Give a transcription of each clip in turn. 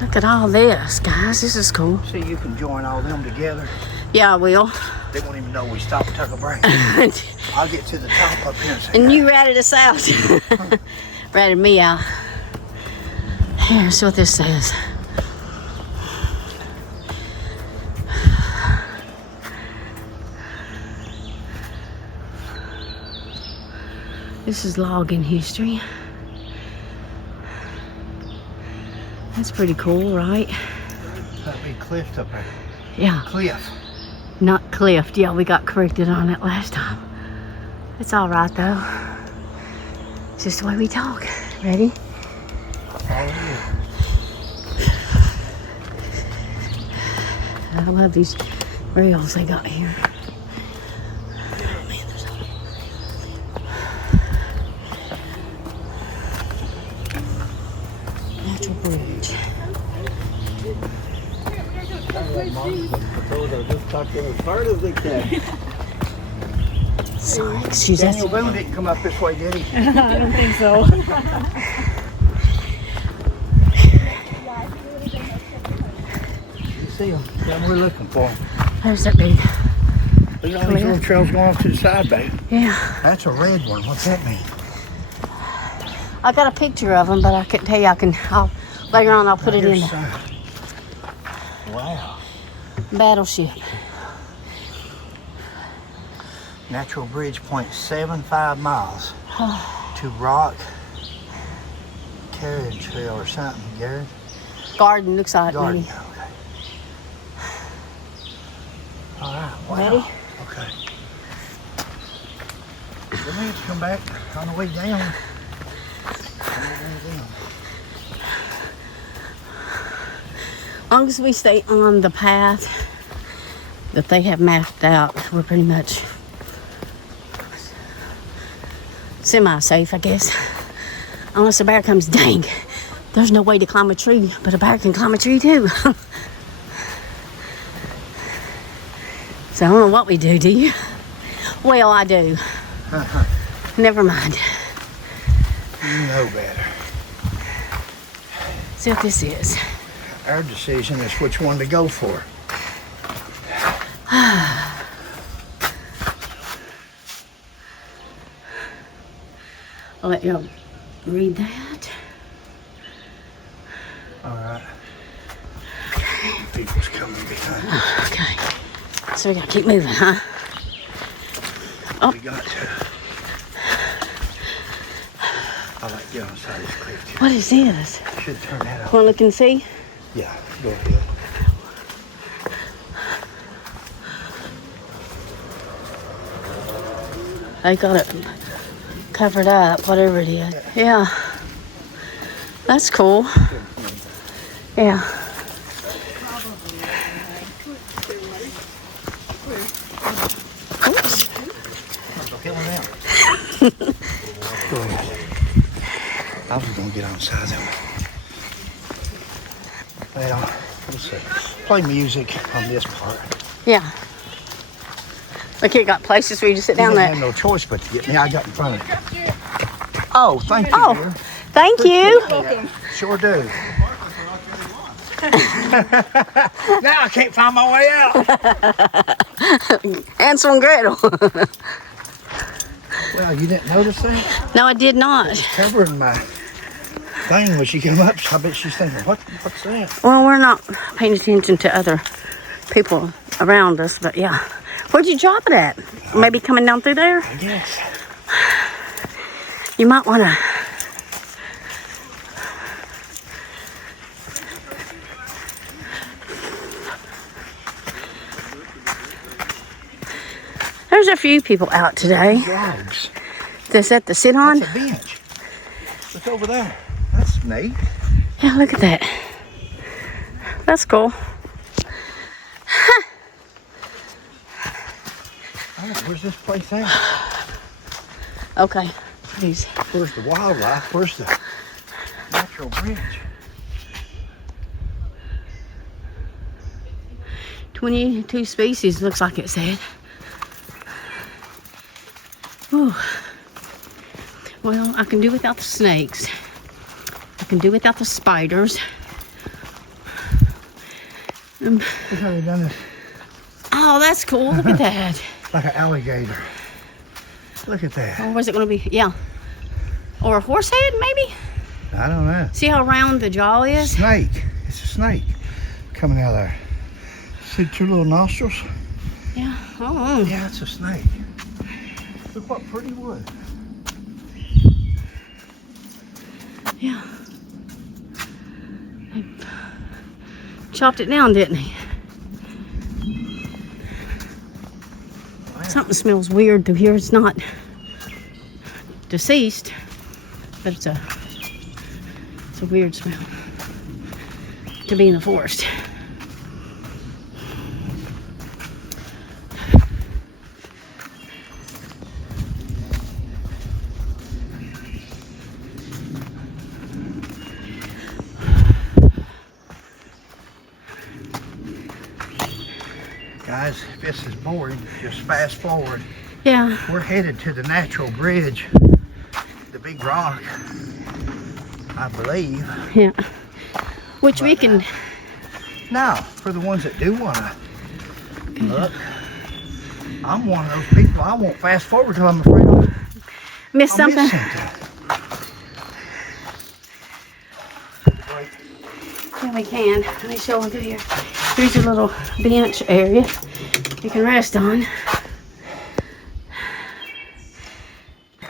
Look at all this, guys. This is cool. See, you can join all them together. Yeah, I will. They won't even know we stopped and took a break. I'll get to the top up here and say, And you ratted us out. Ratted me out. Here's what this says. This is logging history. That's pretty cool, right? That'd be cliff up there. Yeah. Cliff. Not cliffed. Yeah, we got corrected on it last time. It's all right, though. It's just the way we talk. Ready? I love these rails they got here. Oh, man, there's a natural bridge. Sorry, excuse us. Daniel Boone didn't come up this way, did he? I don't think so. You see him? Yeah, we're looking for him. There's that big. Look at all these little trails going off to the side, babe. Yeah. That's a red one. What's that mean? I got a picture of them, but I couldn't tell you. Later on, I'll put it in the Wow. battleship. Natural bridge, 0.75 miles to Rock Carriage Trail or something, Gary. Garden looks like Garden. maybe. Okay. All right. Wow. Ready? Okay. We're going to come back on the way down. As long as we stay on the path that they have mapped out, we're pretty much semi-safe, I guess. Unless a bear comes, dang, there's no way to climb a tree, but a bear can climb a tree too. So I don't know what we do you? Well, I do. Never mind. You know better. See what this is. Our decision is which one to go for. I'll let you read that. All right. People's coming behind us. Okay. So we gotta keep moving, huh? Oh. We got to. I like get on the side of this cliff too. What is this? Should turn that off. Wanna look and see? Yeah, go ahead. They got it covered up, whatever it is. Yeah. That's cool. Yeah. Oops. Go ahead. I was gonna get on the side of them. Well, let's see. Play music on this part. Yeah. Look, you got places for you to sit You down didn't there. have no choice but to get me. I got in front of it. Oh, thank you, Oh. dear. Thank you. Yeah, sure do. Now I can't find my way out. Hansel and Gretel. Well, you didn't notice that? No, I did not. Covering my thing when she came up, so I bet she's thinking, what's that? Well, we're not paying attention to other people around us, but yeah. Where'd you drop it at? Maybe coming down through there? I guess. You might want to. There's a few people out today. Dogs. That's that to sit on? That's a bench. Look over there. That's neat. Yeah, look at that. That's cool. All right, where's this place at? Okay, please. Where's the wildlife? Where's the natural bridge? 22 species, looks like it said. Whew. Well, I can do without the snakes. I can do without the spiders. Look how they done this. Oh, that's cool. Look at that. Like an alligator. Look at that. Or was it going to be? Yeah. Or a horse head, maybe? I don't know. See how round the jaw is? Snake. It's a snake coming out of there. See two little nostrils? Yeah. Oh. Yeah, it's a snake. Look what pretty wood. Yeah. They chopped it down, didn't he? Wow. Something smells weird through here. It's not deceased, but it's a weird smell to be in the forest. Guys, if this is boring, just fast forward. Yeah. We're headed to the natural bridge, the big rock, I believe. Yeah. Which we can. Now, for the ones that do want to look, I'm one of those people. I won't fast forward till I'm afraid I'll Miss something. Yeah, we can. Let me show them to you. Here's a little bench area you can rest on.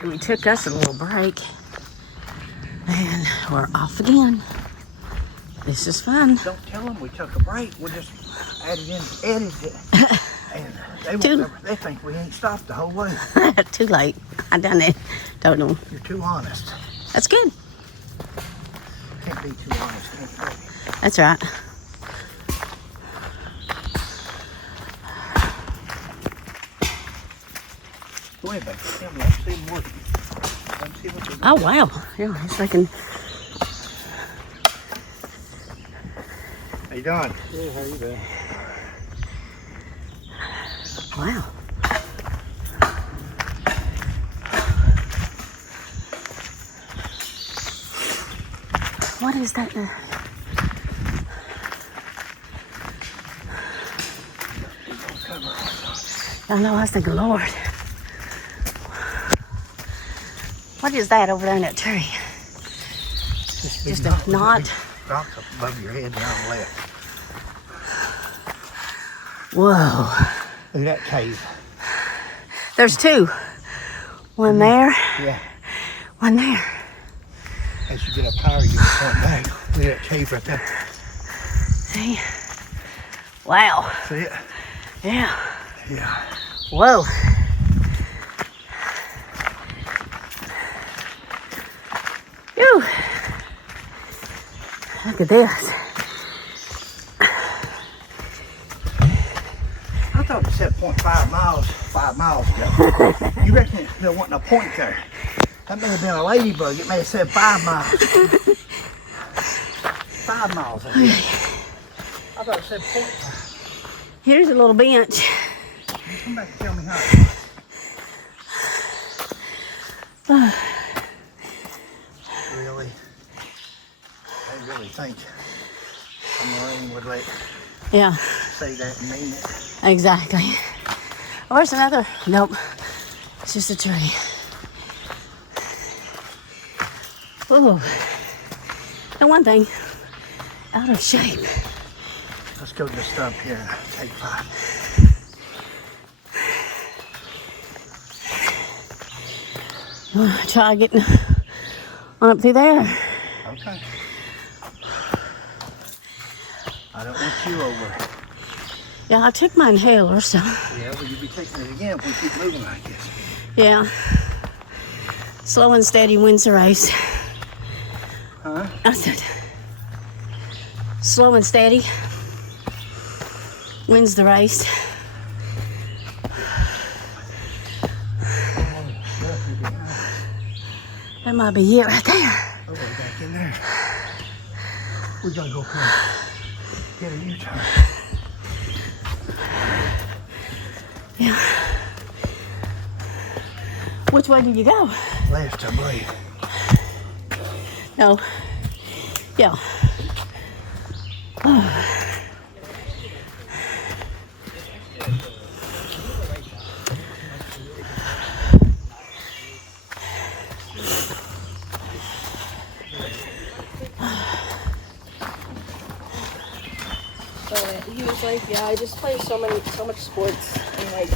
We took us a little break and we're off again. This is fun. Don't tell them we took a break. We'll just edit it. And they think we ain't stopped the whole way. Too late. I done it. Don't know. You're too honest. That's good. Can't be too honest. Can't you? That's right. Go ahead, baby. Tell me, let's see them working. Let's see what they're doing. Oh, wow. Yeah, it's like an... How you doing? Yeah, how you doing? Wow. What is that? I know, I was thinking, Lord. What is that over there in that tree? Just a knot. Rock up above your head down the left. Whoa. Look at that cave. There's two. One there, Yeah. one there. As you get up higher, you come back. Look at that cave right there. See? Wow. See it? Yeah. Yeah. Whoa. Phew. Look at this. I thought it said 0.5 miles 5 miles ago. You reckon there wasn't a point there? That may have been a ladybug. It may have said 5 miles. 5 miles. I thought it said 0.5. Here's a little bench. Come back and tell me how. Really? I really think a Marine would Yeah, say that and mean it. exactly. Oh, where's another? Nope. It's just a tree. Oh. And one thing, out of shape. Let's go to the stump here and take 5. Try getting on up through there. Okay. I don't want you over. Yeah, I took my inhaler, so. Yeah, well, you'll be taking it again if we keep moving like this. Yeah. Slow and steady wins the race. Huh? I said, slow and steady wins the race. That might be it right there. Oh, we're back in there. We gotta go come get a U-turn. Yeah. Which way did you go? Left, I believe. No. Yeah. But he was like, yeah, I just play so much sports. And like,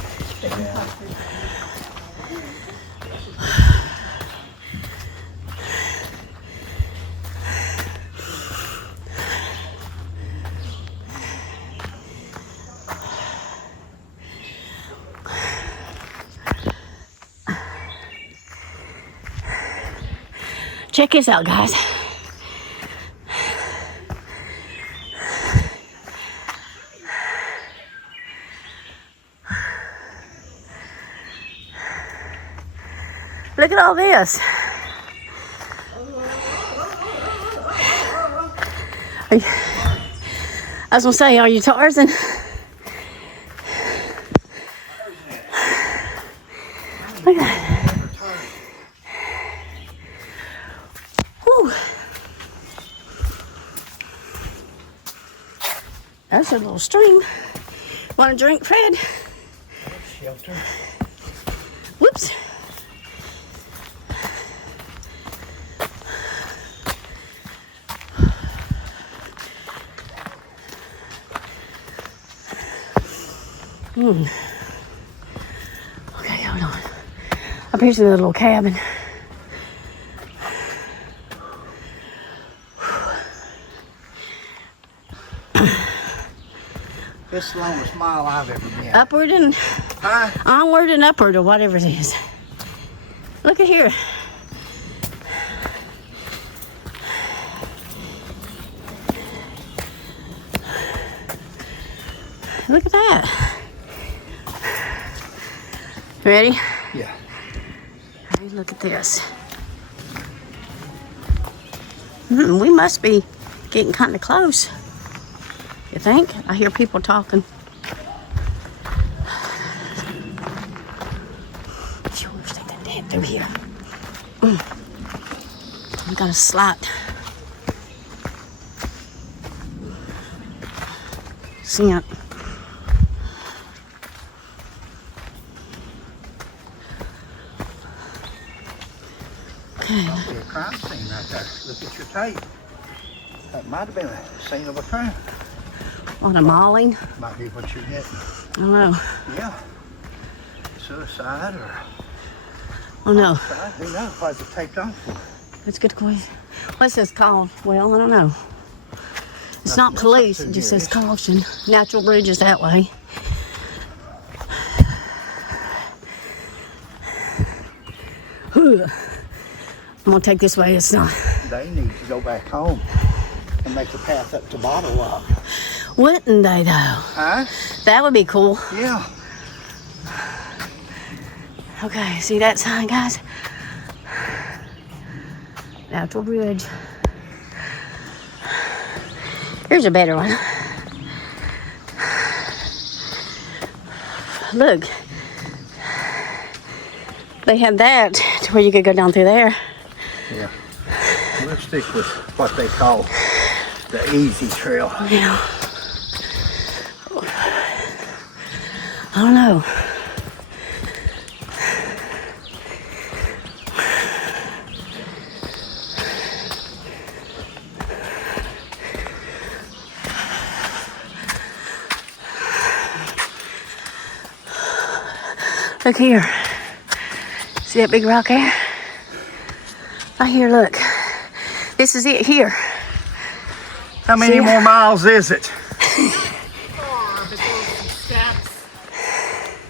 check this out, guys. Look at all this. I was gonna say, are you Tarzan? Look at that. Whew. That's a little stream. Want a drink, Fred? Shelter. Whoops. Okay, hold on. Up here's the little cabin. This is the longest mile I've ever been. Upward and Huh? onward and upward, or whatever it is. Look at here. Look at that. Ready? Yeah. Hey, look at this. We must be getting kind of close. You think? I hear people talking. Sure, stick that dead through here. We got a slot. Scent. Okay. Must be a crime scene right there. Look at your tape. That might have been a scene of a crime. What, a mauling? Might be what you're getting. I don't know. Yeah. Suicide or Oh no. homicide. Who knows what it's taped on for? It's a good question. What's this called? Well, I don't know. It's not police. It just says caution. Natural bridge is that way. I'm gonna take this way. It's not. They need to go back home and make a path up to Bottle Rock. Wouldn't they though? Huh? That would be cool. Yeah. Okay, see that sign, guys? Natural bridge. Here's a better one. Look. They had that to where you could go down through there. Yeah. We'll stick with what they call the easy trail. Yeah. I don't know. Look here. See that big rock there? Right here, look. This is it here. How many more miles is it? But there's some steps.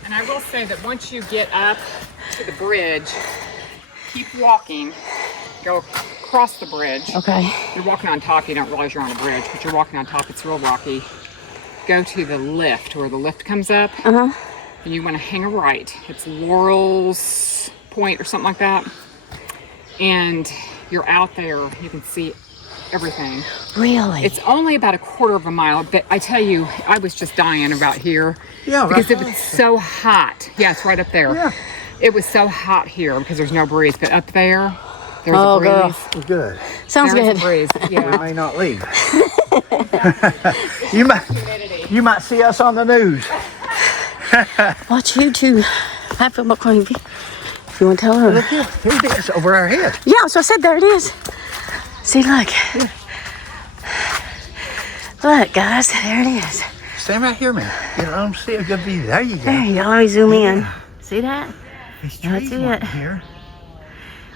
And I will say that once you get up to the bridge, keep walking. Go across the bridge. Okay. You're walking on top. You don't realize you're on a bridge, but you're walking on top. It's real rocky. Go to the lift, where the lift comes up. Uh-huh. And you want to hang a right. It's Laurel's Point or something like that. And you're out there. You can see everything. Really? It's only about a quarter of a mile, but I tell you, I was just dying about here. Yeah, because right. it was so hot. Yeah, it's right up there. Yeah. It was so hot here because there's no breeze, but up there, there's Oh, a breeze. girl. Good. Sounds There's good. a breeze. We Yeah. may not leave. You might see us on the news. Watch YouTube. Hatfield, McCoy. If you want to tell her. Look here. Here it is over our head. Yeah, so I said there it is. See, look. Look, guys, there it is. Stand right here, man. Get on see a good view. There you go. There you go. Let me zoom in. See that? These That's trees it. weren't here.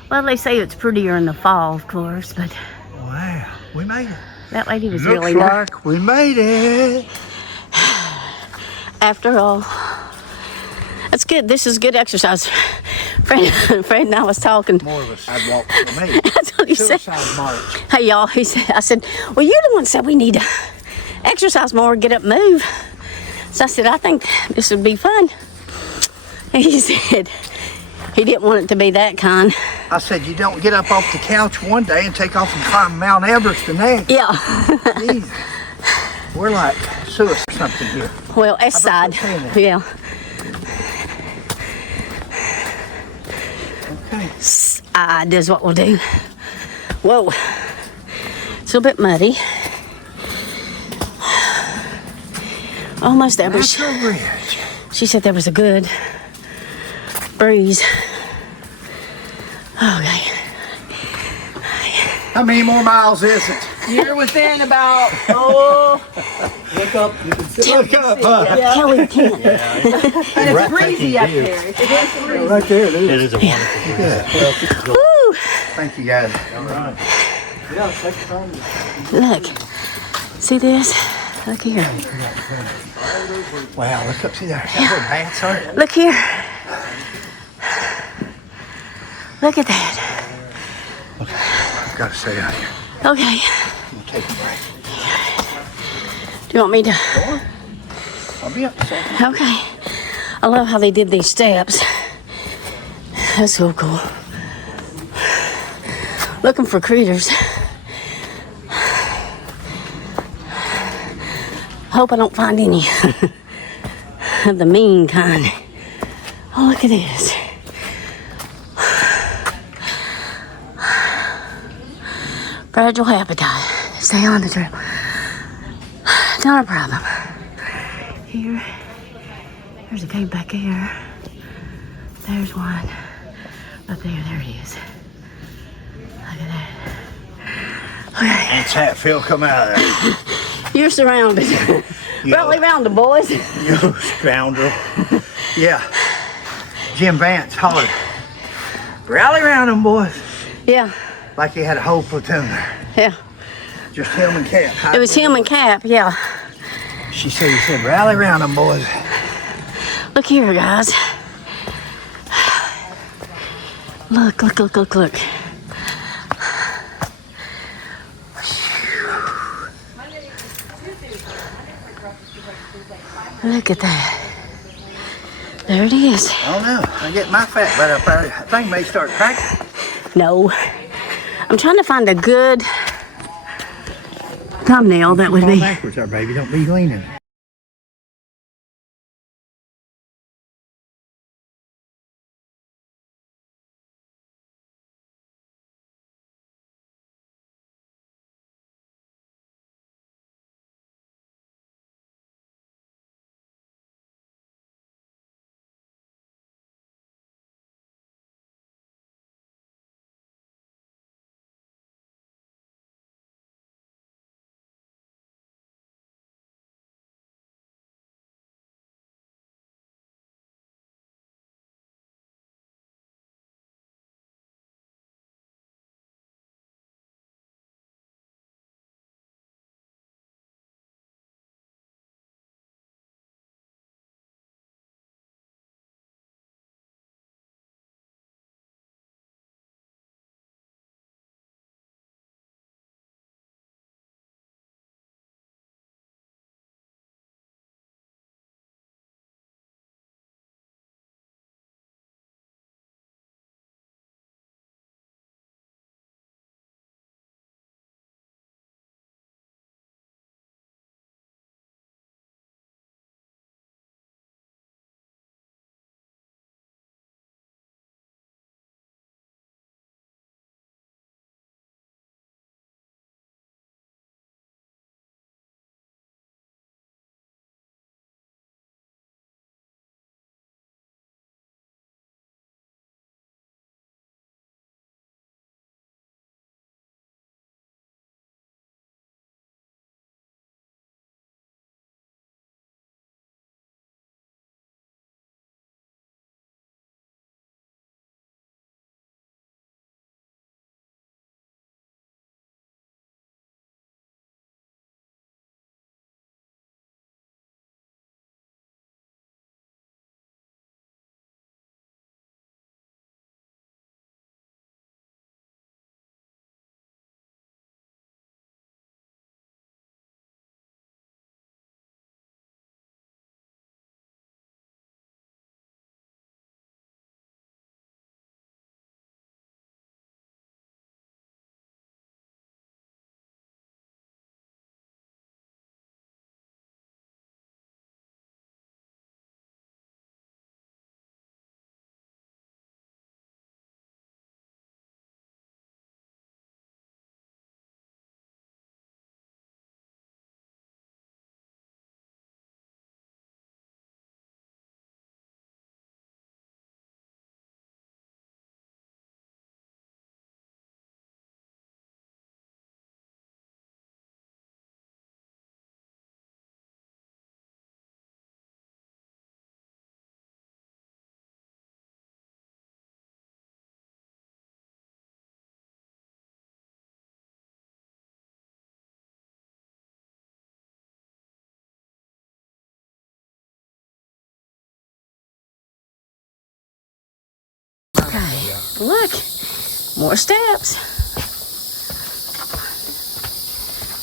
Well, they say it's prettier in the fall, of course, but Wow, we made it. that lady was Looks really nice. like we made it. After all, that's good. This is good exercise. Fred and I was talking. More of a sidewalk for me. That's what he said. Suicide march. Hey, y'all. He said, I said, well, you're the one that said we need to exercise more, get up, move. So I said, I think this would be fun. And he said he didn't want it to be that kind. I said, you don't get up off the couch one day and take off and climb Mount Everest the next. Yeah. Jesus. We're like suicide something here. Well, S side. Yeah. Okay. Side is what we'll do. Whoa. It's a little bit muddy. Almost there, but Natural bridge. she said there was a good breeze. Okay. How many more miles is it? You're within about, Look up. You can see. Look up. Kelly can. and it's breezy up there. It is breezy. Right there, it is. It is a wonderful place. Woo! Thank you, guys. All right. Yeah, take your time. Look. See this? Look here. Wow, look up. See there. Is that where bats are? Look here. Look at that. I've got to stay out here. Okay. We'll take a break. Do you want me to? Go on. I'll be up in a second. Okay. I love how they did these steps. That's so cool. Looking for critters. Hope I don't find any of the mean kind. Oh, look at this. Fragile habitat. Stay on the trail. Not a problem. Here. There's a cave back here. There's one. Up there. There it is. Look at that. Okay. Ants Hatfield come out of there. You're surrounded. Rally round the boys. You scoundrel. Yeah. Jim Vance hollered. Rally around them, boys. Yeah. Like he had a whole platoon there. Yeah. Just him and Cap. It was him and Cap. Yeah. She said, rally around them, boys. Look here, guys. Look. Look at that. There it is. I don't know. I get my fat butt up there. That thing may start cracking. No. I'm trying to find a good thumbnail that would Fall be. backwards there, baby. Don't be leaning. Look, more steps.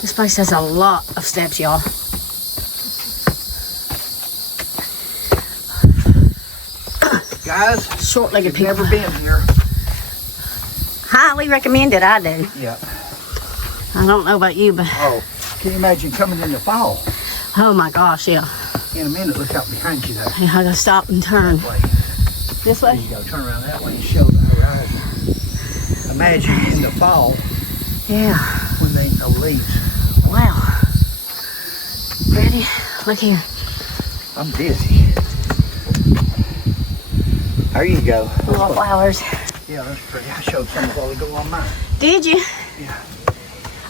This place has a lot of steps, y'all. Guys, Short-legged you've people. never been here. Highly recommended, I do. Yeah. I don't know about you, but Oh, can you imagine coming in the fall? oh my gosh, yeah. In a minute, look out behind you there. I gotta stop and turn. Way. This There way? you go. Turn around that way and show the horizon. Imagine in the fall Yeah. when there ain't no leaves. Wow. Ready? Look here. I'm dizzy. There you go. Little flowers. Yeah, that's pretty. I showed some a while ago on mine. Did you? Yeah.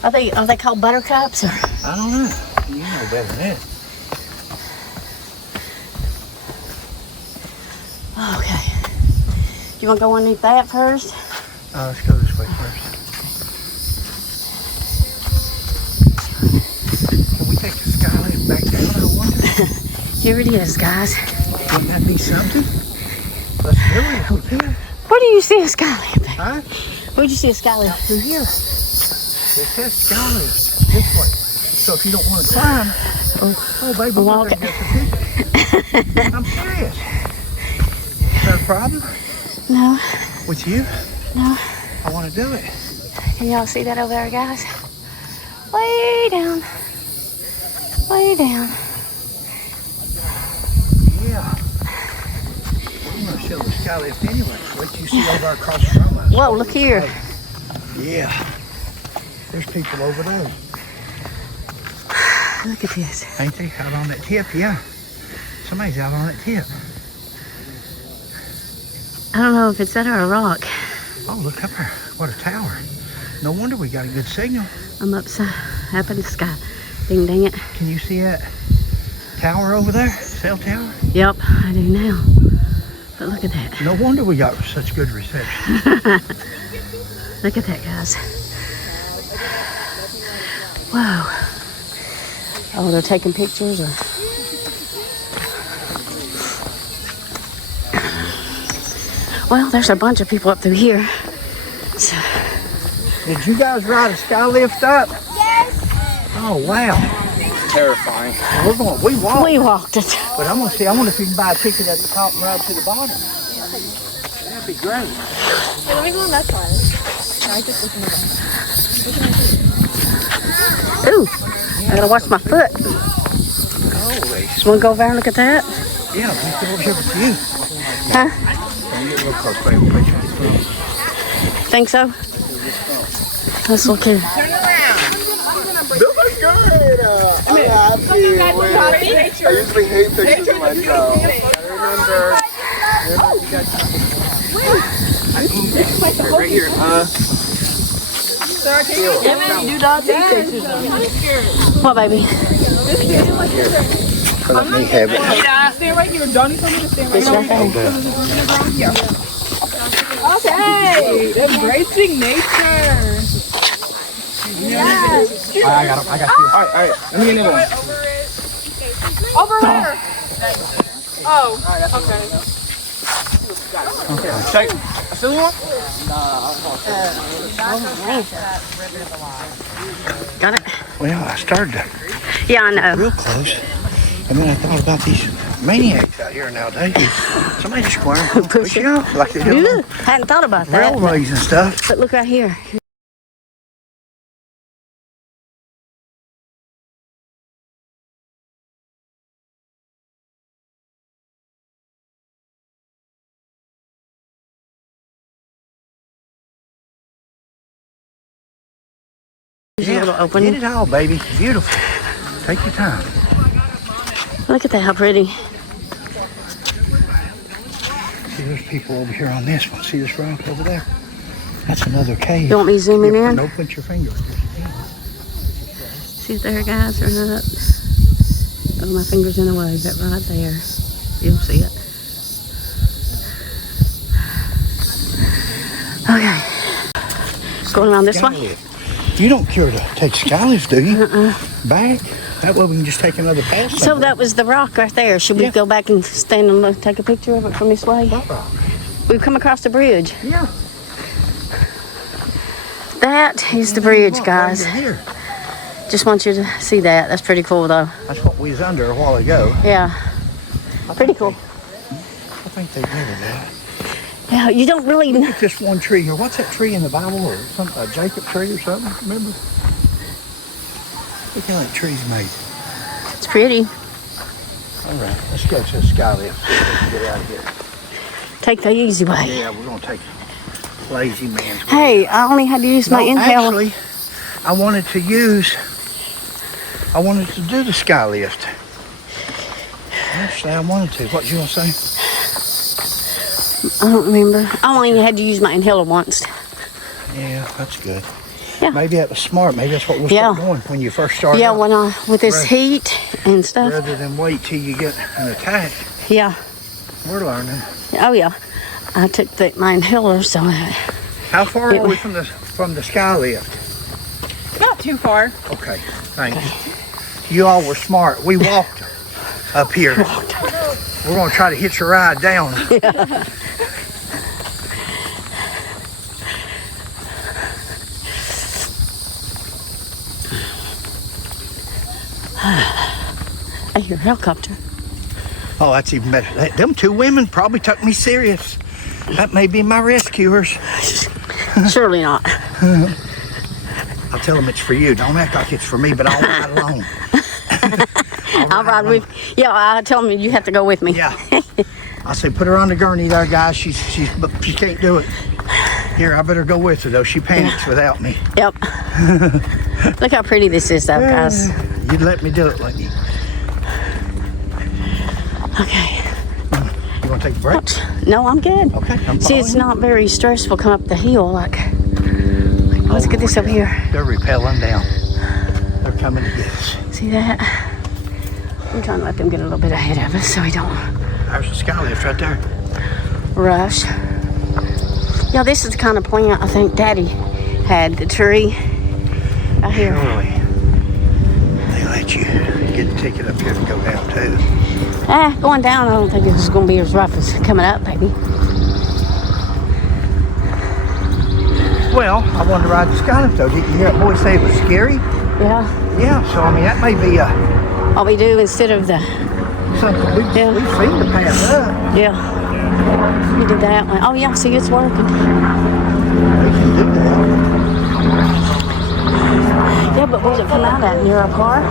Are they called buttercups or? I don't know. You know better than that. Okay. You want to go underneath that first? Let's go this way first. Can we take the skylight back down, I wonder? Here it is, guys. Wouldn't that be something? Let's do it if we can. Where do you see a sky lamp? Huh? Where'd you see a sky lamp? Through here. It says skylight this way. So if you don't want to climb, oh baby, Walk look, I got some pictures. I'm serious. Is that a problem No, with you? no. I want to do it. Can y'all see that over there, guys? Way down. Way down. Yeah. I'm going to show the skylift anyway. What you see over across from us. Whoa, look here. Yeah. There's people over there. Look at this. Ain't they out on that tip? Yeah. Somebody's out on that tip. I don't know if it's that or a rock. Oh, look up there. What a tower. No wonder we got a good signal. I'm up in the sky. Ding dang it. Can you see that tower over there? Cell tower? Yep, I do now. But look at that. No wonder we got such good reception. Look at that, guys. Whoa. Oh, they're taking pictures or... Well, there's a bunch of people up through here. So, Did you guys ride a skylift up? Yes. Oh, wow. Terrifying. We walked. we walked it. But I'm going to see. I wonder if you can buy a ticket at the top and ride to the bottom. That'd be great. Hey, let me go on that side. I just listen to that. Ooh, I gotta watch my foot. Holy. Just wanna go over there and look at that? Yeah, we can look over to you. Huh? Can you get real close, baby? Picture. Think so? Let's look here. Turn around. Doing good. I'm happy. I usually hate pictures of myself. I remember. Right here. Do not take pictures of me. What, baby? Let me have it. Stay right here. Donnie told me to stay right It's right there. Okay. Embracing nature. Yes. I got you. All right. Let me get another one. Over where? Oh, okay. Check. I still want? Got it? Well, I started Yeah, I know. real close, and then I thought about these maniacs out here nowadays. Somebody just go around and push you off like they do Ooh, on hadn't thought about that. railways and stuff. But look right here. There's a little Get opening. it all, baby. Beautiful. Take your time. Look at that, how pretty. See, there's people over here on this one. See this rock over there? That's another cave. You want me zooming Yeah, in? No, put your finger. See there, guys, or not? Oh, my finger's in the way, but right there. You'll see it. Okay. Going around this way? Skylift. You don't care to take skylift, do you? Back? That way we can just take another path. So somewhere. that was the rock right there. Should we Yeah. go back and stand and look, take a picture of it from this way? What rock? We've come across the bridge. Yeah. That is the bridge, guys. Right here. Just want you to see that. That's pretty cool, though. That's what we was under a while ago. Yeah. Pretty cool. I think they did that. Yeah, you don't really know. Just one tree here. What's that tree in the Bible, or something? A Jacob tree or something? Remember? Look how that tree's made. It's pretty. All right, let's go to the sky lift. Let's get out of here. Take the easy way. Yeah, we're gonna take lazy man's way. Hey, I only had to use my inhaler. Actually, I wanted to do the sky lift. Actually, I wanted to. What you gonna say? I don't remember. I only had to use my inhaler once. Yeah, that's good. Yeah. Maybe that was smart. Maybe that's what we'll start doing when you first start. Yeah, out. with this heat and stuff. Rather than wait till you get an attack. Yeah. We're learning. Oh yeah. I took my inhaler, so. How far are we from the sky lift? Not too far. Okay, thanks. You all were smart. We walked up here. We're gonna try to hitch a ride down. I hear a helicopter. Oh, that's even better. Them two women probably took me serious. That may be my rescuers. Surely not. I'll tell them it's for you. Don't act like it's for me, but I'll ride along. I'll ride with. Yeah, I tell them you have to go with me. Yeah. I say put her on the gurney there, guys. She can't do it. Here, I better go with her though. She panics without me. Yep. Look how pretty this is, though, guys. You'd let me do it, lady. Okay. You want to take a break? No, I'm good. Okay. See, it's not very stressful come up the hill. Like let's get this over here. They're rappelling down. They're coming to get us. See that? I'm trying to let them get a little bit ahead of us so we don't There's the sky lift right there. rush. Yeah, this is the kind of plant I think Daddy had, the tree out here. Surely. They let you get a ticket up here to go down too. Going down, I don't think it's going to be as rough as coming up, baby. Well, I wanted to ride the sky lift though. Did you hear that boy say it was scary? Yeah. Yeah, so I mean that may be All we do instead of the... something we've seen the path up. Yeah. We did that one. Oh, yeah, see, it's working. We can do that. Yeah, but where's it come out at? Near our car?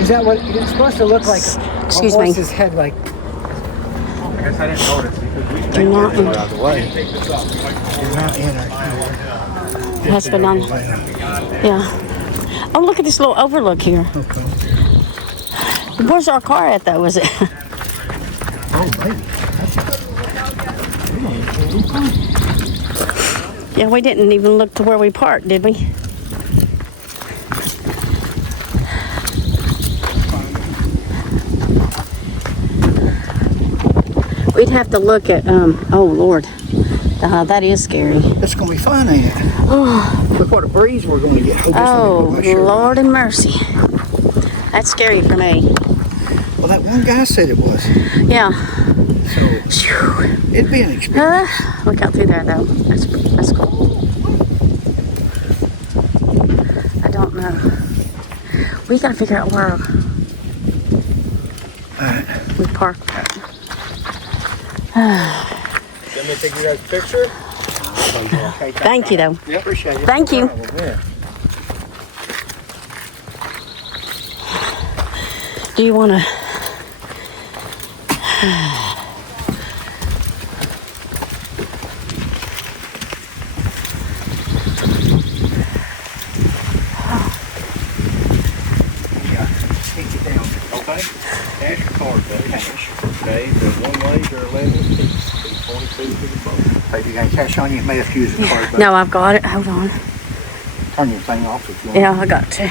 Is that what it's supposed to look like? Excuse a me. horse's head, like. I guess I didn't notice because we Do not out of the way. You're not in our It has been on. Yeah. Oh, look at this little overlook here. Okay. Where's our car at, though? Is it? Oh, baby. Yeah, we didn't even look to where we parked, did we? We'd have to look at, oh, Lord. That is scary. It's going to be fun, ain't it? Look what a breeze we're going to get. Oh, Lord and mercy. That's scary for me. Well, that one guy said it was. Yeah. So, it'd be an experience. Look out through there, though. That's cool. I don't know. We got to figure out where we parked at. Let me take you guys a picture. Thank you, though. Yep. Appreciate it. Thank you. Do you want to... Take it down. Okay. Cash your card, buddy. Okay. There's one way, there are 11 seats. 22 for the boat. Hey, you got cash on you? You may have to use the card, but No, I've got it. Hold on. turn your thing off if you want. Yeah, I got to.